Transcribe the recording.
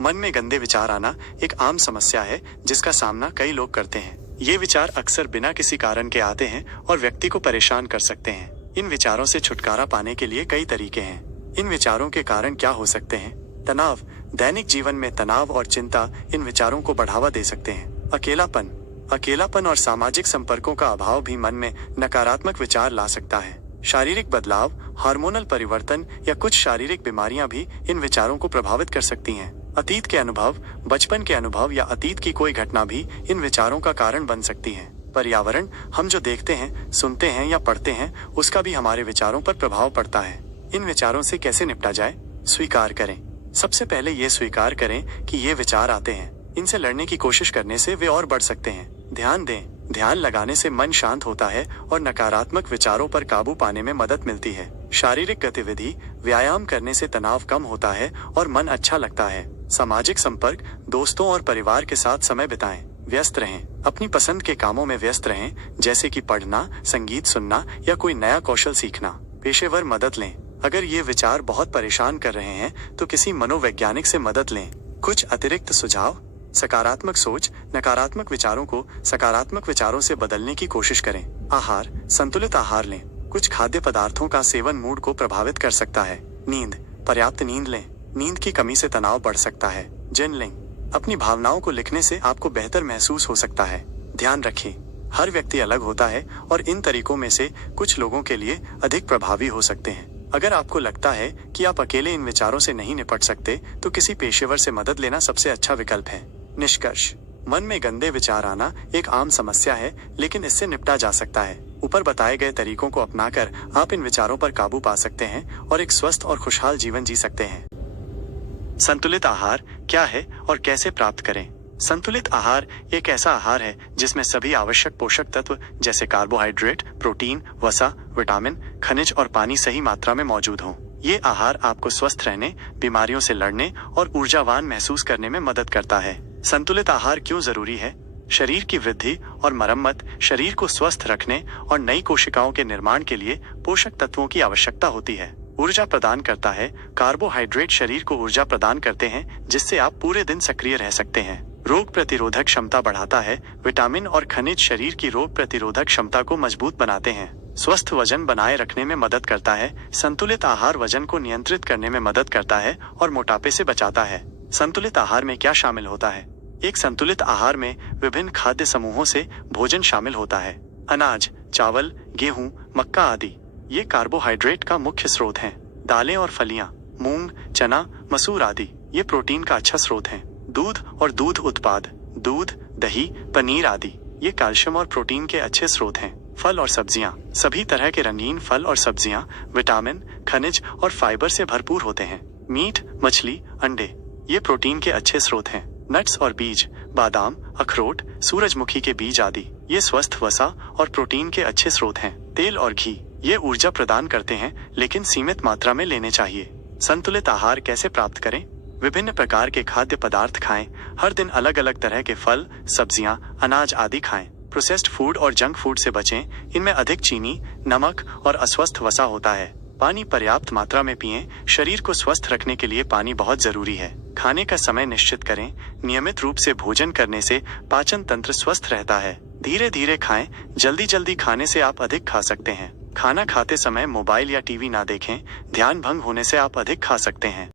मन में गंदे विचार आना एक आम समस्या है जिसका सामना कई लोग करते हैं। ये विचार अक्सर बिना किसी कारण के आते हैं और व्यक्ति को परेशान कर सकते हैं। इन विचारों से छुटकारा पाने के लिए कई तरीके हैं। इन विचारों के कारण क्या हो सकते हैं? तनाव। दैनिक जीवन में तनाव और चिंता इन विचारों को बढ़ावा दे सकते हैं। अकेलापन और सामाजिक संपर्कों का अभाव भी मन में नकारात्मक विचार ला सकता है। शारीरिक बदलाव, हार्मोनल परिवर्तन या कुछ शारीरिक बीमारियां भी इन विचारों को प्रभावित कर सकती हैं। अतीत के अनुभव, बचपन के अनुभव या अतीत की कोई घटना भी इन विचारों का कारण बन सकती है। पर्यावरण, हम जो देखते हैं, सुनते हैं या पढ़ते हैं, उसका भी हमारे विचारों पर प्रभाव पड़ता है। इन विचारों से कैसे निपटा जाए? स्वीकार करें। सबसे पहले ये स्वीकार करें कि ये विचार आते हैं। इनसे लड़ने की कोशिश करने से वे और बढ़ सकते हैं। ध्यान दें। ध्यान लगाने से मन शांत होता है और नकारात्मक विचारों पर काबू पाने में मदद मिलती है। शारीरिक गतिविधि, व्यायाम करने से तनाव कम होता है और मन अच्छा लगता है। सामाजिक संपर्क, दोस्तों और परिवार के साथ समय बिताएं। व्यस्त रहें। अपनी पसंद के कामों में व्यस्त रहें, जैसे कि पढ़ना, संगीत सुनना या कोई नया कौशल सीखना। पेशेवर मदद लें। अगर ये विचार बहुत परेशान कर रहे हैं तो किसी मनोवैज्ञानिक से मदद लें। कुछ अतिरिक्त सुझाव। सकारात्मक सोच, नकारात्मक विचारों को सकारात्मक विचारों से बदलने की कोशिश करें। आहार, संतुलित आहार लें। कुछ खाद्य पदार्थों का सेवन मूड को प्रभावित कर सकता है। नींद, पर्याप्त नींद लें। नींद की कमी से तनाव बढ़ सकता है। जर्नलिंग, अपनी भावनाओं को लिखने से आपको बेहतर महसूस हो सकता है। ध्यान रखें, हर व्यक्ति अलग होता है और इन तरीकों में से कुछ लोगों के लिए अधिक प्रभावी हो सकते हैं। अगर आपको लगता है कि आप अकेले इन विचारों से नहीं निपट सकते, तो किसी पेशेवर से मदद लेना सबसे अच्छा विकल्प है। निष्कर्ष, मन में गंदे विचार आना एक आम समस्या है, लेकिन इससे निपटा जा सकता है। ऊपर बताए गए तरीकों को अपनाकर आप इन विचारों पर काबू पा सकते हैं और एक स्वस्थ और खुशहाल जीवन जी सकते हैं। संतुलित आहार क्या है और कैसे प्राप्त करें? संतुलित आहार एक ऐसा आहार है जिसमें सभी आवश्यक पोषक तत्व जैसे कार्बोहाइड्रेट, प्रोटीन, वसा, विटामिन, खनिज और पानी सही मात्रा में मौजूद हों। ये आहार आपको स्वस्थ रहने, बीमारियों से लड़ने और ऊर्जावान महसूस करने में मदद करता है। संतुलित आहार क्यों जरूरी है? शरीर की वृद्धि और मरम्मत, शरीर को स्वस्थ रखने और नई कोशिकाओं के निर्माण के लिए पोषक तत्वों की आवश्यकता होती है। ऊर्जा प्रदान करता है। कार्बोहाइड्रेट शरीर को ऊर्जा प्रदान करते हैं, जिससे आप पूरे दिन सक्रिय रह सकते हैं। रोग प्रतिरोधक क्षमता बढ़ाता है। विटामिन और खनिज शरीर की रोग प्रतिरोधक क्षमता को मजबूत बनाते हैं। स्वस्थ वजन बनाए रखने में मदद करता है। संतुलित आहार वजन को नियंत्रित करने में मदद करता है और मोटापे से बचाता है। संतुलित आहार में क्या शामिल होता है? एक संतुलित आहार में विभिन्न खाद्य समूहों से भोजन शामिल होता है। अनाज, चावल, गेहूं, मक्का आदि ये कार्बोहाइड्रेट का मुख्य स्रोत हैं। दालें और फलियां, मूंग, चना, मसूर आदि ये प्रोटीन का अच्छा स्रोत हैं। दूध और दूध उत्पाद, दूध, दही, पनीर आदि ये कैल्शियम और प्रोटीन के अच्छे स्रोत हैं। फल और सब्जियां, सभी तरह के रंगीन फल और सब्जियां विटामिन, खनिज और फाइबर से भरपूर होते हैं। मीट, मछली, अंडे ये प्रोटीन के अच्छे स्रोत हैं। नट्स और बीज, बादाम, अखरोट, सूरजमुखी के बीज आदि ये स्वस्थ वसा और प्रोटीन के अच्छे स्रोत हैं। तेल और घी ये ऊर्जा प्रदान करते हैं, लेकिन सीमित मात्रा में लेने चाहिए। संतुलित आहार कैसे प्राप्त करें? विभिन्न प्रकार के खाद्य पदार्थ खाएं। हर दिन अलग अलग तरह के फल, सब्जियां, अनाज आदि खाएं। प्रोसेस्ड फूड और जंक फूड से बचें। इनमें अधिक चीनी, नमक और अस्वस्थ वसा होता है। पानी पर्याप्त मात्रा में पिएं। शरीर को स्वस्थ रखने के लिए पानी बहुत जरूरी है। खाने का समय निश्चित करें। नियमित रूप से भोजन करने से पाचन तंत्र स्वस्थ रहता है। धीरे धीरे खाएं। जल्दी जल्दी खाने से आप अधिक खा सकते हैं। खाना खाते समय मोबाइल या टीवी ना देखें। ध्यान भंग होने से आप अधिक खा सकते हैं।